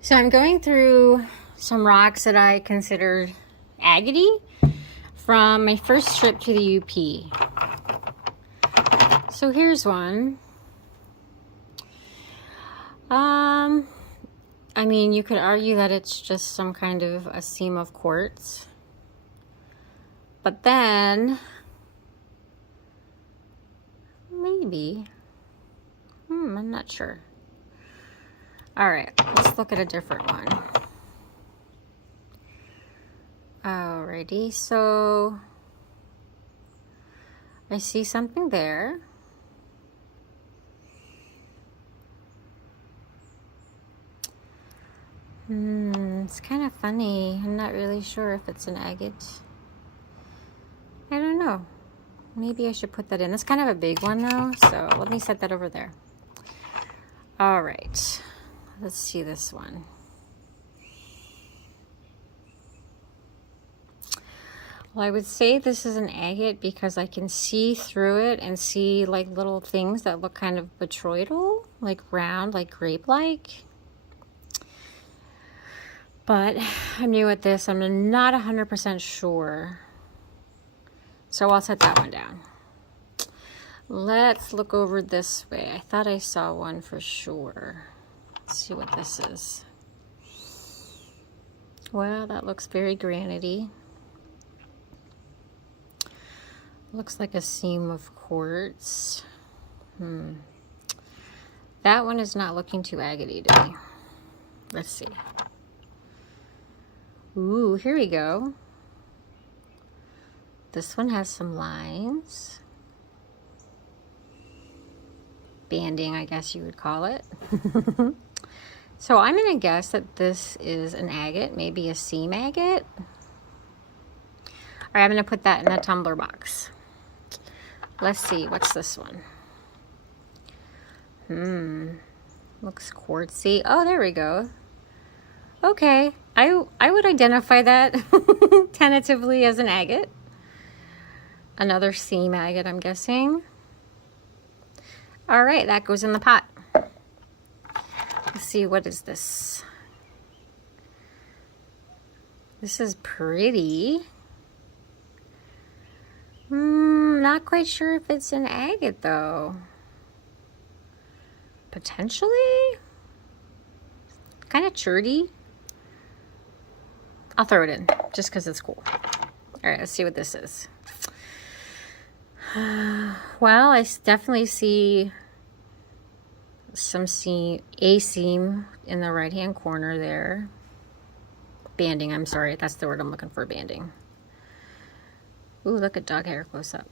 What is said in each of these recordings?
So I'm going through some rocks that I considered agate from my first trip to the UP. So here's one. I mean, you could argue that it's just some kind of a seam of quartz. But then, maybe. I'm not sure. All right, let's look at a different one. Alrighty, so I see something there. It's kind of funny. I'm not really sure if it's an agate. I don't know. Maybe I should put that in. It's kind of a big one though, so let me set that over there. All right, let's see this one. Well, I would say this is an agate because I can see through it and see like little things that look kind of botryoidal, like round, like grape-like. But I'm new at this. I'm not 100% sure. So I'll set that one down. Let's look over this way. I thought I saw one for sure. Let's see what this is. Well, that looks very granity. Looks like a seam of quartz. That one is not looking too agate to me. Let's see. Ooh, here we go. This one has some lines. Banding, I guess you would call it. So I'm going to guess that this is an agate, maybe a seam agate. All right, I'm going to put that in a tumbler box. Let's see, what's this one? Looks quartzy. Oh, there we go. Okay, I would identify that tentatively as an agate. Another seam agate, I'm guessing. All right, that goes in the pot. Let's see, what is this? This is pretty. Not quite sure if it's an agate though. Potentially? Kind of churty. I'll throw it in just because it's cool. All right, let's see what this is. Well, I definitely see some a seam in the right-hand corner there. Banding, I'm sorry. That's the word I'm looking for, banding. Ooh, look at dog hair close up.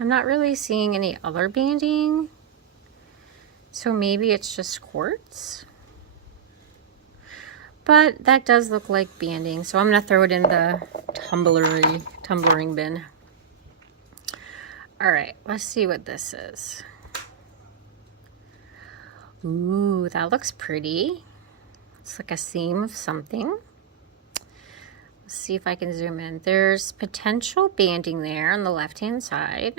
I'm not really seeing any other banding. So maybe it's just quartz. But that does look like banding. So I'm going to throw it in the tumbling bin. All right, let's see what this is. Ooh, that looks pretty. It's like a seam of something. Let's see if I can zoom in. There's potential banding there on the left-hand side.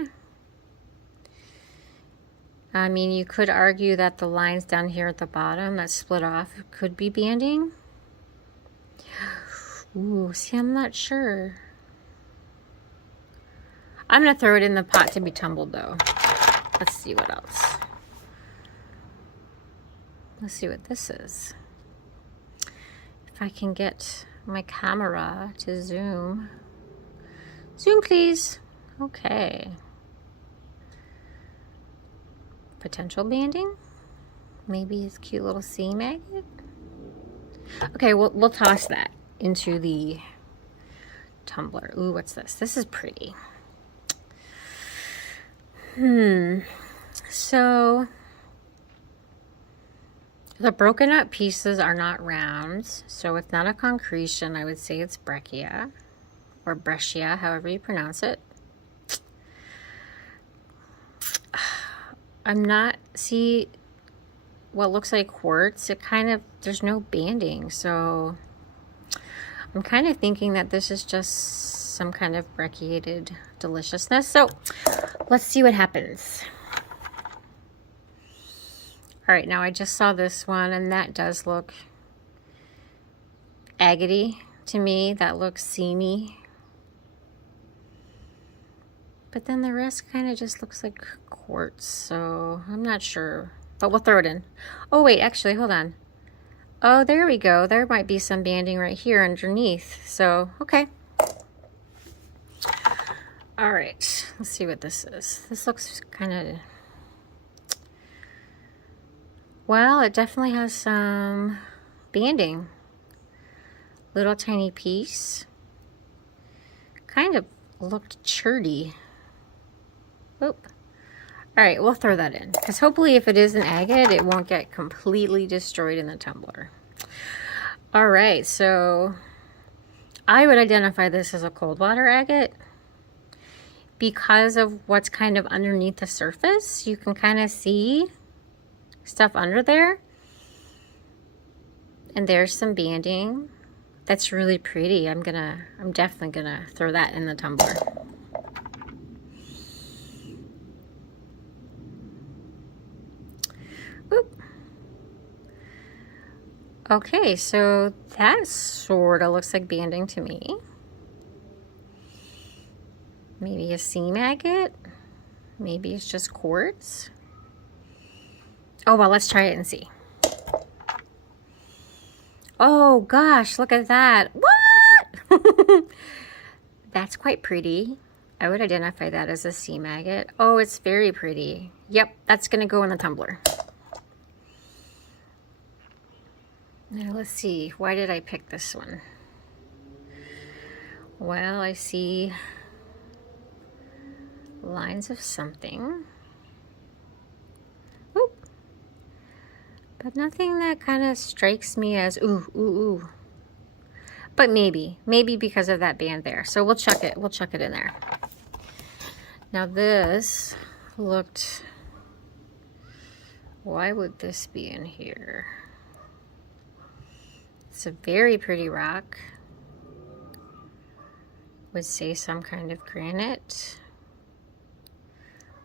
I mean, you could argue that the lines down here at the bottom that split off could be banding. Ooh, see, I'm not sure. I'm going to throw it in the pot to be tumbled, though. Let's see what else. Let's see what this is. If I can get my camera to zoom. Zoom, please. Okay. Potential banding. Maybe it's cute little seam agate. Okay, we'll toss that into the tumbler. Ooh, what's this? This is pretty. So the broken up pieces are not rounds, so it's not a concretion. I would say it's breccia or breccia, however you pronounce it. I'm not, see what looks like quartz. It kind of, there's no banding, so I'm kind of thinking that this is just some kind of brecciated deliciousness. So let's see what happens. All right, now I just saw this one, and that does look agate-y to me. That looks seamy. But then the rest kind of just looks like quartz, so I'm not sure. But we'll throw it in. Oh, wait, actually, hold on. Oh, there we go. There might be some banding right here underneath. So, okay. All right, let's see what this is. This looks kind of... Well, it definitely has some banding. Little tiny piece. Kind of looked churty. Oop. All right, we'll throw that in, because hopefully if it is an agate, it won't get completely destroyed in the tumbler. All right, so I would identify this as a cold water agate because of what's kind of underneath the surface. You can kind of see stuff under there, and there's some banding. That's really pretty. I'm definitely gonna throw that in the tumbler. Oop. Okay, so that sort of looks like banding to me. Maybe a seam agate. Maybe it's just quartz. Oh, well, let's try it and see. Oh gosh, look at that. What? That's quite pretty. I would identify that as a seam agate. Oh, it's very pretty. Yep, that's gonna go in the tumbler. Now let's see, why did I pick this one? Well, I see lines of something. Oop. But nothing that kind of strikes me as ooh, ooh, ooh. But maybe because of that band there. So we'll chuck it in there. Now this looked, why would this be in here? It's a very pretty rock. Would say some kind of granite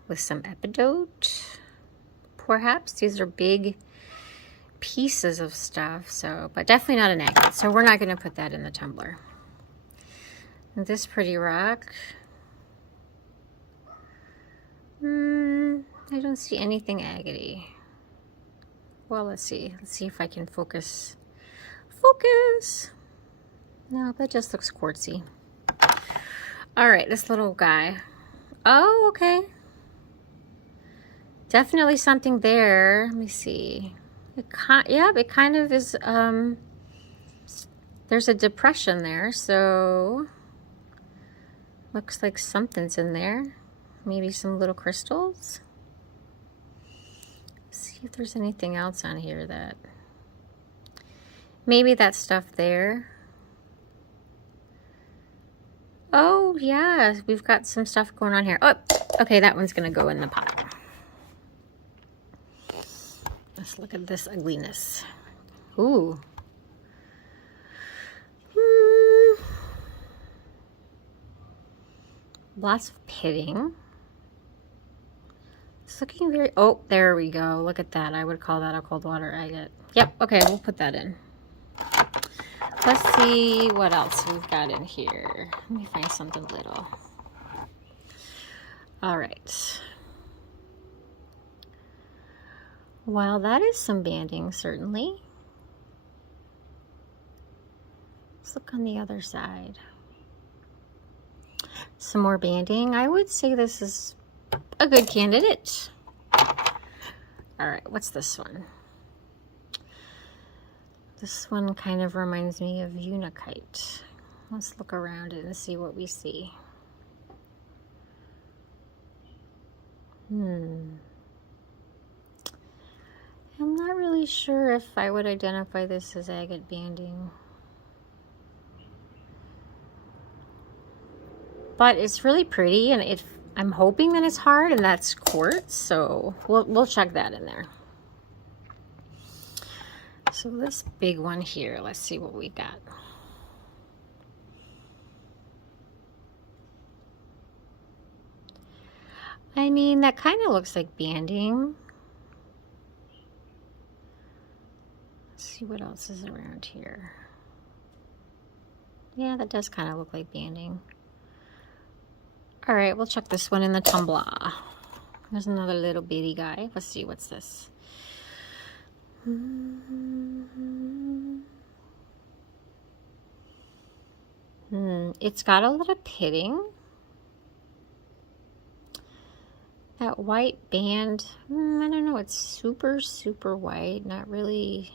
with some epidote, perhaps. These are big pieces of stuff, so, but definitely not an agate, so we're not going to put that in the tumbler. And this pretty rock, I don't see anything agate-y. Well, let's see if I can focus. No, that just looks quartzy. All right, this little guy. Oh, okay. Definitely something there. Let me see. It kind of is, there's a depression there, so looks like something's in there. Maybe some little crystals. See if there's anything else on here that, maybe that stuff there. Oh yeah, we've got some stuff going on here. Oh, okay, that one's gonna go in the pot. Let's look at this ugliness. Ooh. Lots of pitting. It's looking very, oh, there we go. Look at that. I would call that a cold water agate. Yep, okay, we'll put that in. Let's see what else we've got in here. Let me find something little. All right. Well, that is some banding, certainly. Let's look on the other side. Some more banding. I would say this is a good candidate. All right, what's this one? This one kind of reminds me of unakite. Let's look around it and see what we see. I'm not really sure if I would identify this as agate banding. But it's really pretty, and I'm hoping that it's hard, and that's quartz, so we'll check that in there. So this big one here, let's see what we got. I mean, that kind of looks like banding. see what else is around here. Yeah, that does kind of look like banding. All right, we'll check this one in the tumbler. There's another little bitty guy. Let's see, what's this? It's got a little pitting. That white band, I don't know, it's super, super white. Not really,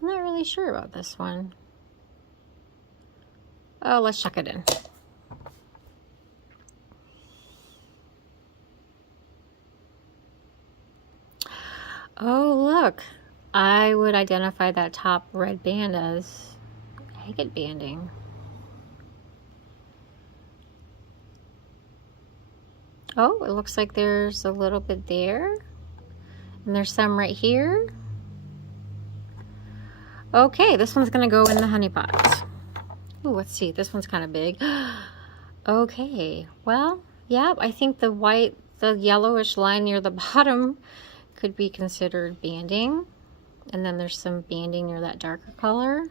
I'm not really sure about this one. Oh, let's check it in. Oh, look, I would identify that top red band as agate banding. Oh, it looks like there's a little bit there. And there's some right here. Okay, this one's gonna go in the honey pot. Ooh, let's see, this one's kind of big. Okay, well, yeah, I think the white, the yellowish line near the bottom could be considered banding. And then there's some banding near that darker color.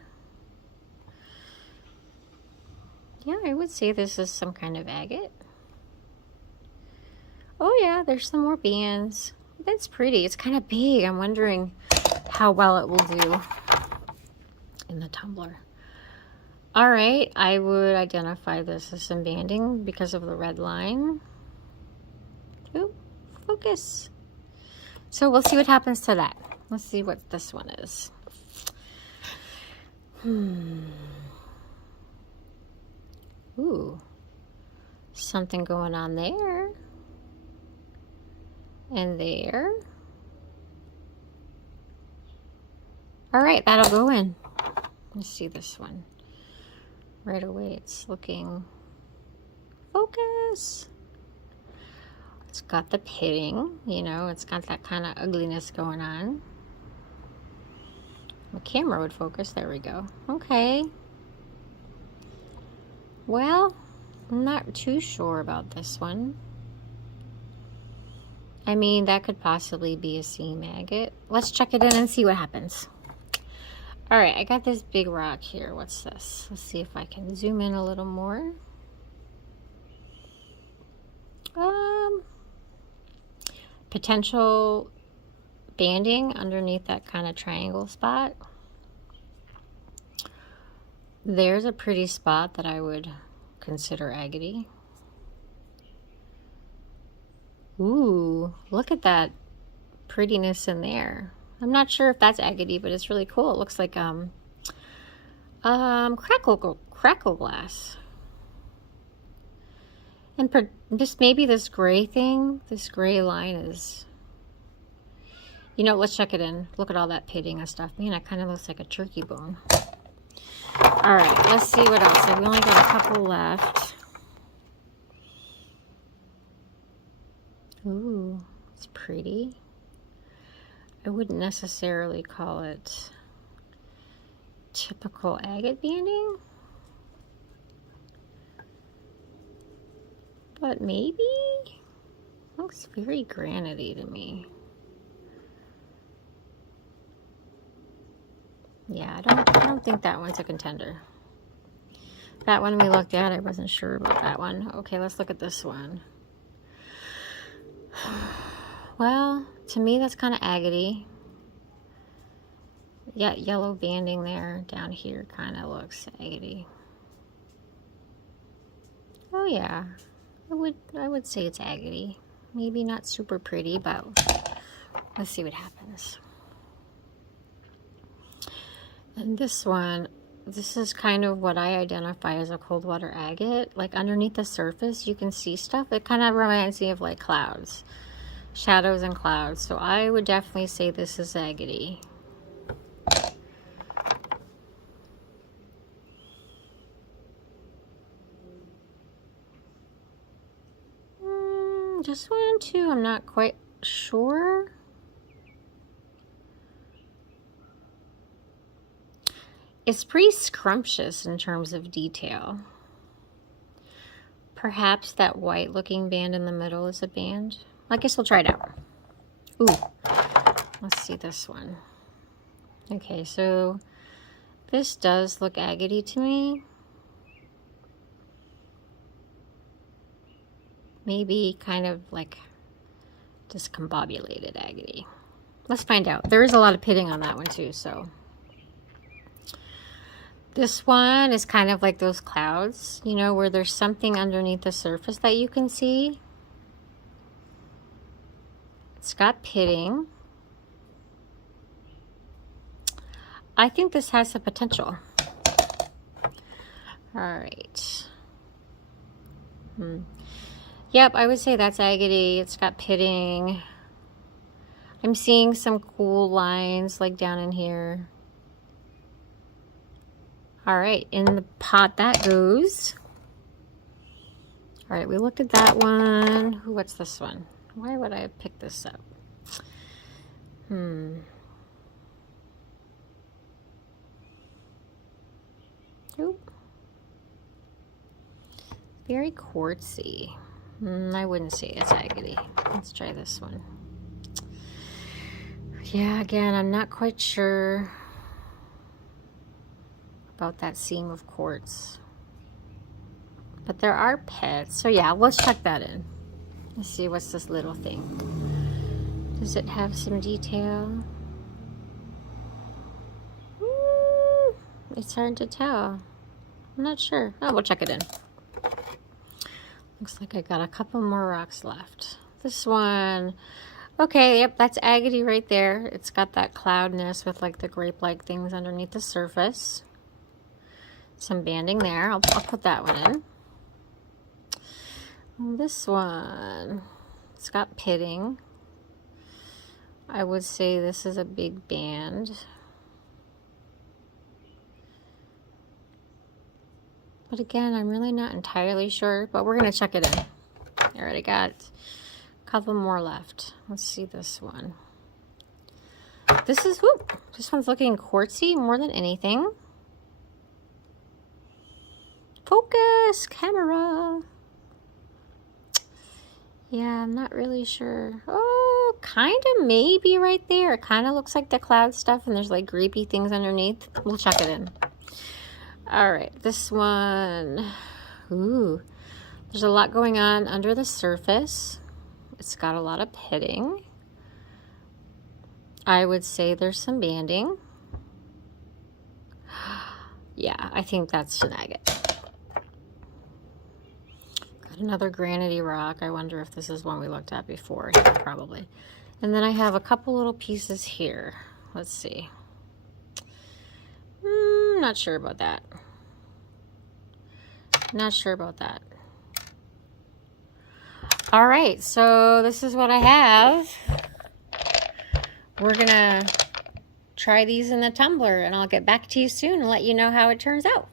Yeah, I would say this is some kind of agate. Oh yeah, there's some more bands. That's pretty. It's kind of big. I'm wondering how well it will do in the tumbler. All right, I would identify this as some banding because of the red line. Ooh, focus. So we'll see what happens to that. Let's see what this one is. Ooh, something going on there. And there. All right, that'll go in. Let's see this one. Right away, it's looking, focus. It's got the pitting, you know, it's got that kind of ugliness going on. The camera would focus, there we go. Okay. Well, I'm not too sure about this one. I mean, that could possibly be a seam agate. Let's check it in and see what happens. All right, I got this big rock here. What's this? Let's see if I can zoom in a little more. Potential banding underneath that kind of triangle spot. There's a pretty spot that I would consider agate. Ooh, look at that prettiness in there. I'm not sure if that's agate, but it's really cool. It looks like crackle glass. And just maybe this gray thing, this gray line is, you know, let's check it in. Look at all that pitting and stuff. Man, that kind of looks like a turkey bone. All right, let's see what else. We only got a couple left. Ooh, it's pretty. I wouldn't necessarily call it typical agate banding, but maybe. Looks very granity to me. Yeah, I don't think that one's a contender. That one we looked at, I wasn't sure about that one. Okay, let's look at this one. Well, to me that's kind of agate. Yeah, yellow banding there down here kind of looks agate. Oh yeah, I would say it's agate. Maybe not super pretty, but let's see what happens. And this one, this is kind of what I identify as a cold water agate. Like underneath the surface, you can see stuff. It kind of reminds me of like clouds, shadows and clouds. So I would definitely say this is agate. This one too, I'm not quite sure. It's pretty scrumptious in terms of detail. Perhaps that white looking band in the middle is a band. I guess we'll try it out. Ooh, let's see this one. Okay, so this does look agate-y to me. Maybe kind of like discombobulated agate-y. Let's find out. There is a lot of pitting on that one too, so. This one is kind of like those clouds, you know, where there's something underneath the surface that you can see. It's got pitting. I think this has some potential. All right. Yep, I would say that's agate-y. It's got pitting. I'm seeing some cool lines like down in here. All right, in the pot that goes. All right, we looked at that one. Ooh, what's this one? Why would I have picked this up? Oop. Very quartzy. I wouldn't say it's agate-y. Let's try this one. Yeah, again, I'm not quite sure about that seam of quartz. But there are pits. So yeah, let's check that in. Let's see, what's this little thing? Does it have some detail? It's hard to tell. I'm not sure. Oh, we'll check it in. Looks like I got a couple more rocks left. This one, okay, yep, that's agate right there. It's got that cloudness with like the grape-like things underneath the surface. Some banding there. I'll put that one in. And this one, it's got pitting. I would say this is a big band. But again, I'm really not entirely sure, but we're gonna check it in. I already got a couple more left. Let's see this one. This is, whoop, this one's looking quartzy more than anything. Focus, camera. Yeah, I'm not really sure. Oh, kind of maybe right there. It kind of looks like the cloud stuff and there's like grapey things underneath. We'll check it in. All right, this one. Ooh, there's a lot going on under the surface. It's got a lot of pitting. I would say there's some banding. Yeah, I think that's an agate. Got another granity rock. I wonder if this is one we looked at before. Yeah, probably. And then I have a couple little pieces here. Let's see. Not sure about that. Not sure about that. All right, so this is what I have. We're gonna try these in the tumbler and I'll get back to you soon and let you know how it turns out.